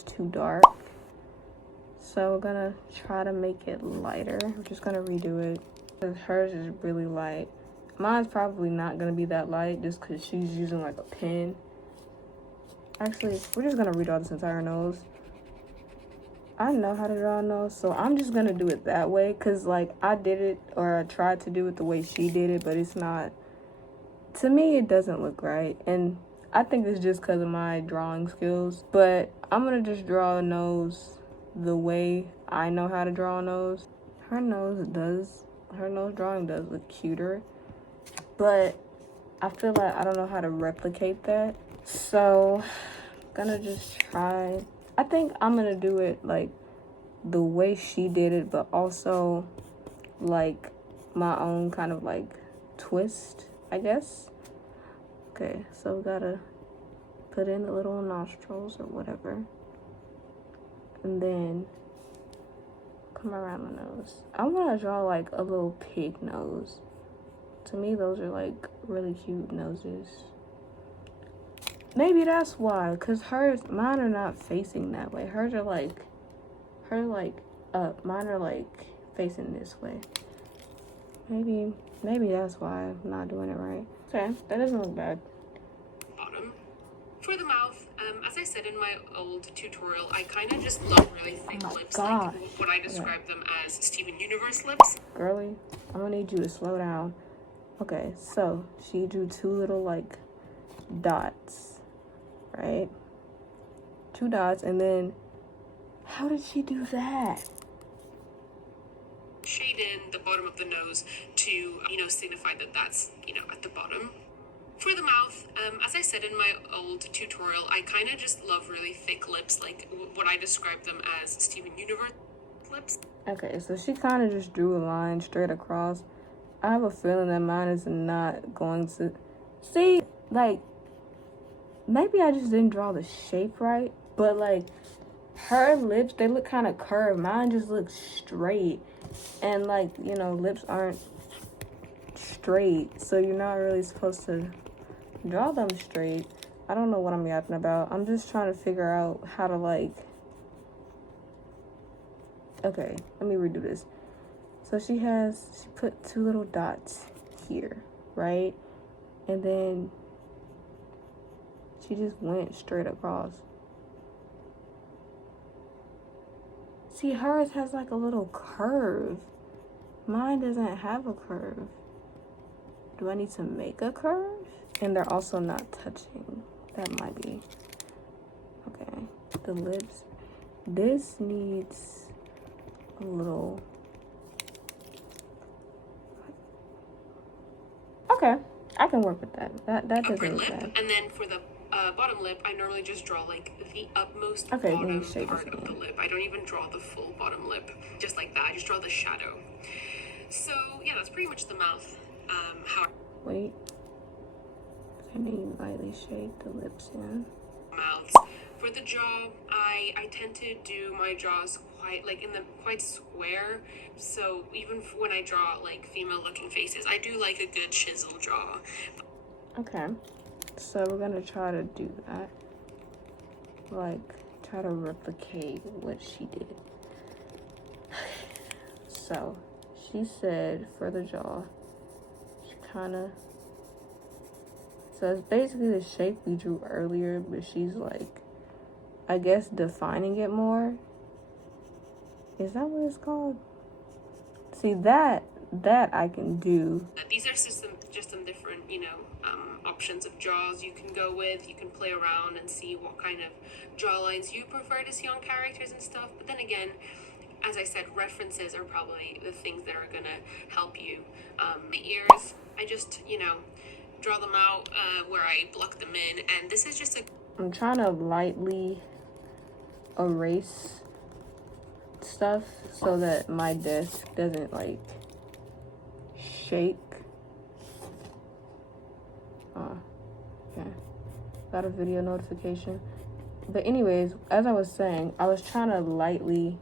was too dark. So we're gonna try to make it lighter. I'm just gonna redo it. Hers is really light. Mine's probably not gonna be that light just because she's using like a pen. Actually, we're just gonna redraw this entire nose. I know how to draw a nose, so I'm just gonna do it that way because like I did it, or I tried to do it the way she did it, but it's not, to me it doesn't look right. And I think it's just because of my drawing skills, but I'm gonna just draw a nose the way I know how to draw a nose. Her nose drawing does look cuter, but I feel like I don't know how to replicate that. So I'm gonna just try. I think I'm gonna do it like the way she did it, but also like my own kind of like twist, I guess. Okay, so we gotta put in the little nostrils or whatever, and then come around the nose. I want to draw like a little pig nose. To me, those are like really cute noses. Maybe that's why, because mine are not facing that way. Hers are like, up. Mine are like facing this way. Maybe that's why I'm not doing it right. Okay, that doesn't look bad. Bottom. For the mouth, as I said in my old tutorial, I kind of just love really thick lips. God. Like what I describe them as Steven Universe lips. Girly, I'm gonna need you to slow down. Okay, so she drew two little like dots, right? 2 dots, and then how did she do that? Shade in the bottom of the nose to, signify that that's, at the bottom. For the mouth, as I said in my old tutorial, I kind of just love really thick lips, like what I describe them as Steven Universe lips. Okay, so she kind of just drew a line straight across. I have a feeling that mine is not going to... See, like, maybe I just didn't draw the shape right, but like, her lips, they look kind of curved. Mine just looks straight. And like, lips aren't straight, so you're not really supposed to draw them straight. I don't know what I'm yapping about. I'm just trying to figure out how to like... Okay, let me redo this. So she put 2 little dots here, right? And then she just went straight across. See, hers has like a little curve. Mine doesn't have a curve. Do I need to make a curve? And they're also not touching. That might be. Okay, the lips. This needs a little... Okay, I can work with that. That doesn't look bad. And then for the bottom lip, I normally just draw like the utmost bottom part of the lip. I don't even draw the full bottom lip, just like that. I just draw the shadow. So yeah, that's pretty much the mouth. Wait. Can you lightly shake the lips in? Mouths. For the jaw, I tend to do my jaws quite square. So even when I draw like female looking faces, I do like a good chisel jaw. Okay. So we're gonna try to do that. Like, try to replicate what she did. So, she said for the jaw, she kinda... So it's basically the shape we drew earlier, but she's like, I guess defining it more. Is that what it's called? See, that I can do. These are just some different, options of jaws you can go with. You can play around and see what kind of jaw lines you prefer to see on characters and stuff. But then again, as I said, references are probably the things that are gonna help you. The ears, I just, draw them out where I block them in, and this is just a... I'm trying to lightly erase stuff so that my desk doesn't like shake. Okay, got a video notification. But anyways, as I was saying, I was trying to lightly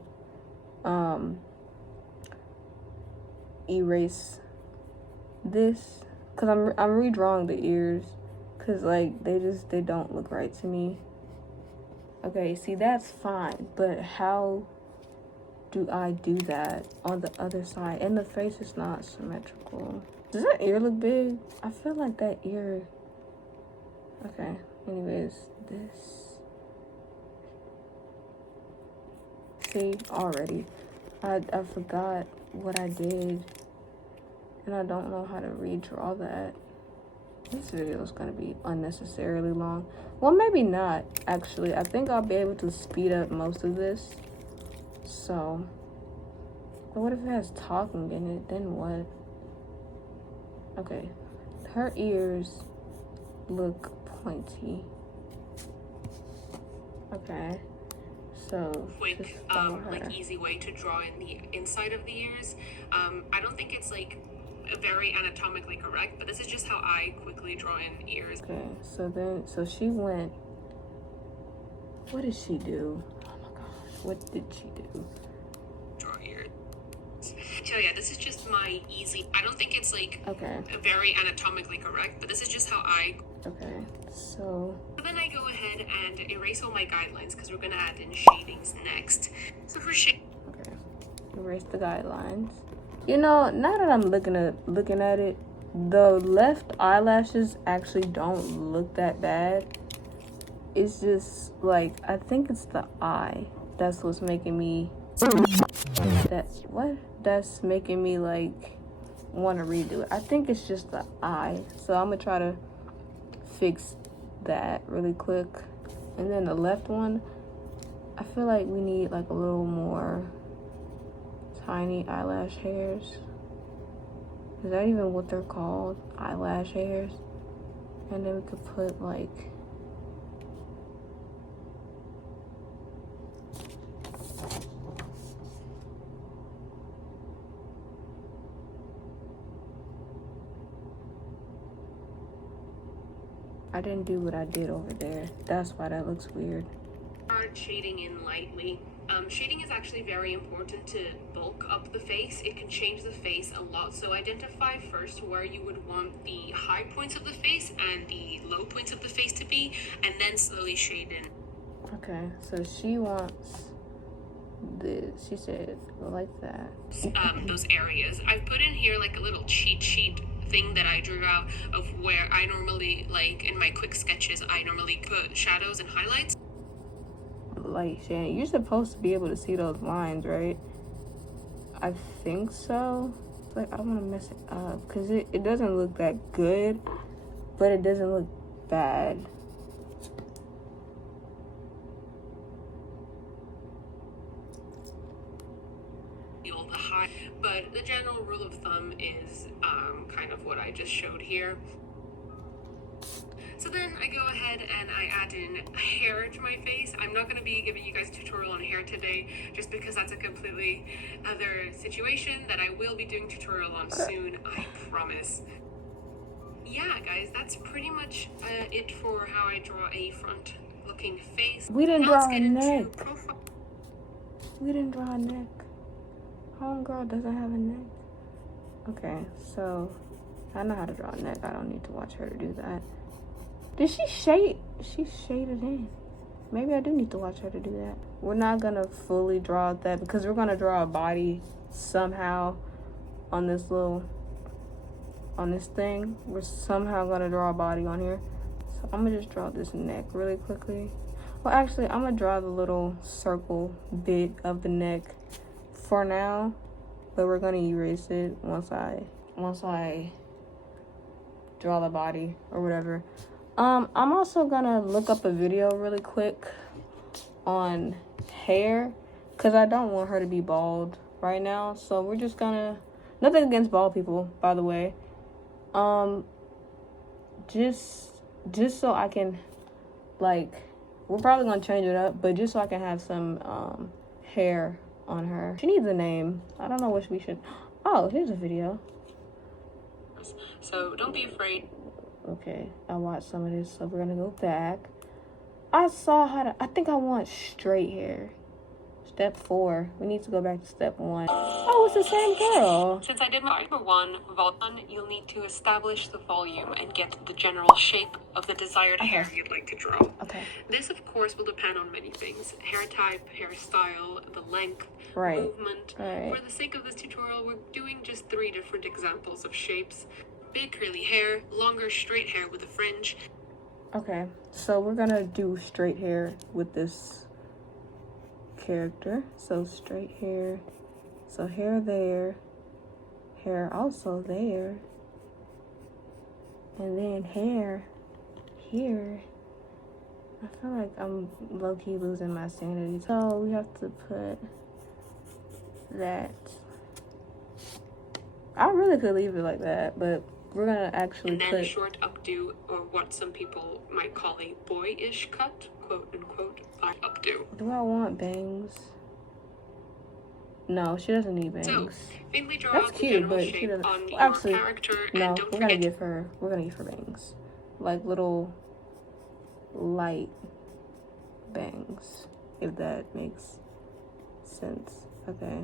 erase this because I'm redrawing the ears because like they don't look right to me. Okay, see, that's fine, but how do I do that on the other side? And the face is not symmetrical. Does that ear look big? I feel like that ear... Okay, anyways, this... See, already. I forgot what I did, and I don't know how to redraw that. This video is going to be unnecessarily long. Well, maybe not, actually. I think I'll be able to speed up most of this. So, but what if it has talking in it? Then what? Okay, her ears look pointy. Okay, so Quick, like easy way to draw in the inside of the ears. I don't think it's like very anatomically correct, but this is just how I quickly draw in ears. Okay, so she went. What did she do? Oh my gosh, what did she do? Draw ears. So yeah, this is just my easy. I don't think it's like Okay. very anatomically correct, but this is just how I. Okay, so then I go ahead and erase all my guidelines because we're gonna add in shadings next. So for shade. Okay, erase the guidelines. You know, now that I'm looking at it, the left eyelashes actually don't look that bad. It's just like, I think it's the eye that's what's making me that's making me like want to redo it. I think it's just the eye, so I'm gonna try to fix that really quick. And then the left one, I feel like we need like a little more tiny eyelash hairs. Is that even what they're called? Eyelash hairs? And then we could put like I didn't do what I did over there. That's why that looks weird. Start shading in lightly. Shading is actually very important to bulk up the face. It can change the face a lot. So identify first where you would want the high points of the face and the low points of the face to be, and then slowly shade in. Okay, so she wants this. She said like that. Those areas. I've put in here like a little cheat sheet thing that I drew out of where I normally, like in my quick sketches, I normally put shadows and highlights. Like, Shannon, you're supposed to be able to see those lines, right? I think so. But I don't want to mess it up because it doesn't look that good, but it doesn't look bad. The high, but the general rule of thumb is kind of what I just showed here. So then I go ahead and I add in hair to my face. I'm not going to be giving you guys a tutorial on hair today, just because that's a completely other situation that I will be doing tutorial on soon, I promise. Yeah, guys, that's pretty much it for how I draw a front looking face. We didn't draw a neck. Profile. We didn't draw a neck. Homegirl doesn't have a neck. Okay, so I know how to draw a neck. I don't need to watch her to do that. Did she shade? She shaded in. Maybe I do need to watch her to do that. We're not gonna fully draw that because we're gonna draw a body somehow on this thing. We're somehow gonna draw a body on here. So I'm gonna just draw this neck really quickly. Well, actually, I'm gonna draw the little circle bit of the neck for now, but we're gonna erase it once I draw the body or whatever. I'm also gonna look up a video really quick on hair because I don't want her to be bald right now. So we're just gonna, nothing against bald people, by the way. Just so I can, like, we're probably gonna change it up, but just so I can have some hair on her. She needs a name. I don't know what we should. Oh, here's a video. So don't be afraid. Okay, I watched some of this, so we're gonna go back. I saw how to, I think I want straight hair. Step 4. We need to go back to step 1. Oh, it's the same girl. Since I did my number 1, volume, you'll need to establish the volume and get the general shape of the desired hair you'd like to draw. Okay. This, of course, will depend on many things. Hair type, hairstyle, the length, movement. For the sake of this tutorial, we're doing just 3 different examples of shapes. Big curly hair, longer straight hair with a fringe. Okay, so we're gonna do straight hair with this character. So straight hair. So hair there. Hair also there. And then hair here. I feel like I'm low-key losing my sanity. So we have to put that. I really could leave it like that, but we're gonna actually and then a short updo, or what some people might call a boyish cut, quote unquote, updo. Do I want bangs? No, she doesn't need bangs. So, faintly draw That's out the cute, general but shape she doesn't. on your Actually, character, no, and don't we're gonna forget give her. We're gonna give her bangs, like little light bangs, if that makes sense. Okay.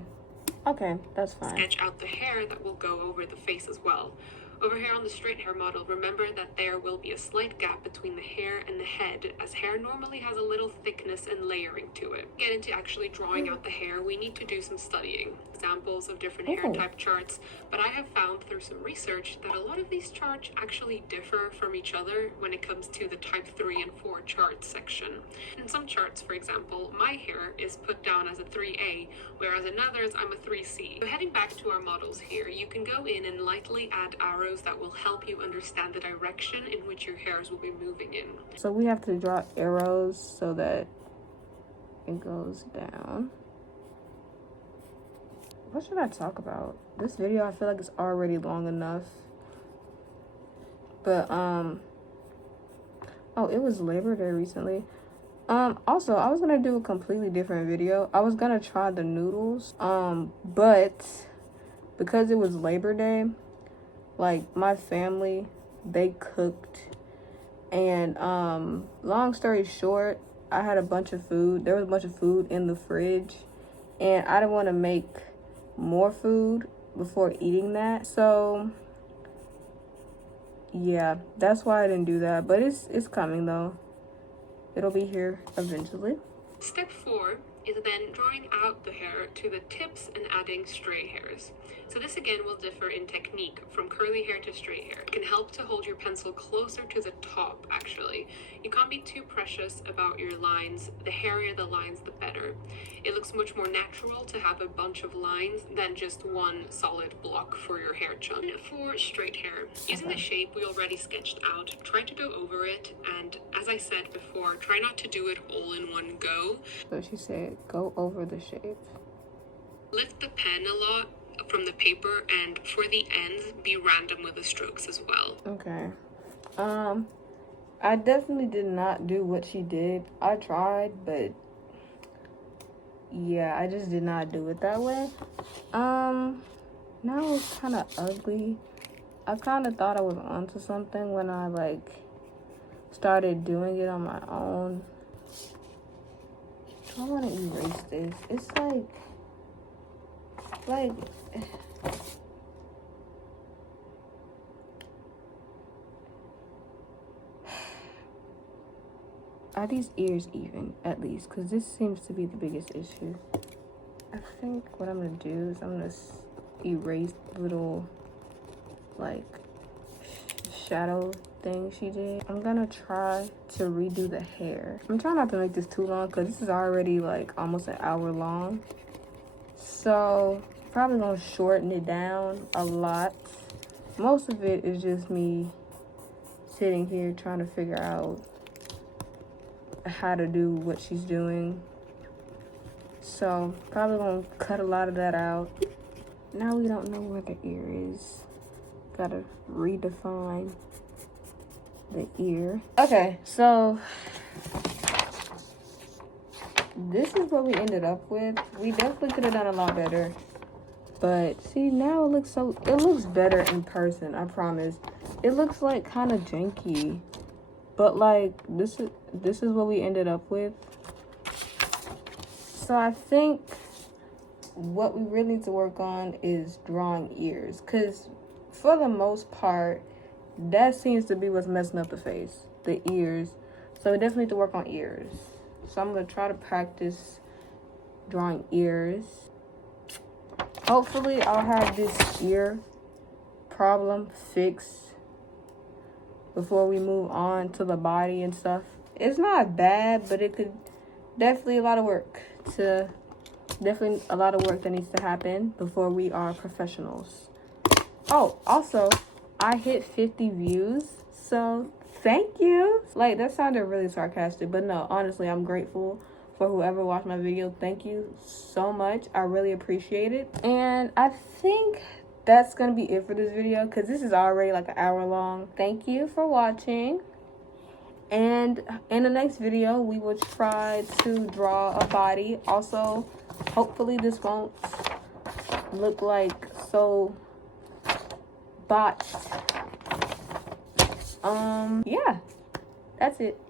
Okay, that's fine. Sketch out the hair that will go over the face as well. Over here on the straight hair model, remember that there will be a slight gap between the hair and the head, as hair normally has a little thickness and layering to it. To get into actually drawing out the hair, we need to do some studying. Examples of different hair type charts, but I have found through some research that a lot of these charts actually differ from each other when it comes to the type 3 and 4 charts section. In some charts, for example, my hair is put down as a 3A, whereas in others I'm a 3C. So heading back to our models here, you can go in and lightly add arrows that will help you understand the direction in which your hairs will be moving in. So we have to draw arrows so that it goes down. What should I talk about? This video, I feel like it's already long enough. But, oh, it was Labor Day recently. Also, I was gonna do a completely different video. I was gonna try the noodles. But because it was Labor Day, like, my family, they cooked. And, long story short, I had a bunch of food. There was a bunch of food in the fridge. And I didn't want to make more food before eating that. So, yeah, that's why I didn't do that. But it's coming, though. It'll be here eventually. Step 4 is then drawing out the hair to the tips and adding stray hairs. So this again will differ in technique from curly hair to straight hair. It can help to hold your pencil closer to the top, actually. You can't be too precious about your lines. The hairier the lines, the better. It looks much more natural to have a bunch of lines than just one solid block for your hair chunk. For straight hair, using the shape we already sketched out, try to go over it, and as I said before, try not to do it all in one go. So she said, go over the shape. Lift the pen a lot from the paper, and for the ends, be random with the strokes as well. Okay. I definitely did not do what she did. I tried, but yeah, I just did not do it that way. Now it's kind of ugly. I kind of thought I was onto something when I like started doing it on my own. Do I want to erase this? It's like are these ears even, at least? Because this seems to be the biggest issue. I think what I'm going to do is I'm going to erase the little, like, shadow thing she did. I'm going to try to redo the hair. I'm trying not to make this too long because this is already, like, almost an hour long. So, probably going to shorten it down a lot. Most of it is just me sitting here trying to figure out how to do what she's doing. So probably gonna cut a lot of that out. Now we don't know where the ear is. Gotta redefine the ear. Okay, so this is what we ended up with. We definitely could have done a lot better. But see, now it looks better in person, I promise. It looks like kind of janky. But like this is what we ended up with. So I think what we really need to work on is drawing ears, because for the most part, that seems to be what's messing up the face, the ears. So we definitely need to work on ears. So I'm going to try to practice drawing ears. Hopefully I'll have this ear problem fixed before we move on to the body and stuff. It's not bad, but it could definitely a lot of work that needs to happen before we are professionals. Oh, also, I hit 50 views, so thank you. Like, that sounded really sarcastic, but no, honestly, I'm grateful for whoever watched my video. Thank you so much. I really appreciate it. And I think that's gonna be it for this video, because this is already like an hour long. Thank you for watching. And in the next video, we will try to draw a body. Also, hopefully this won't look like so botched. Yeah, that's it.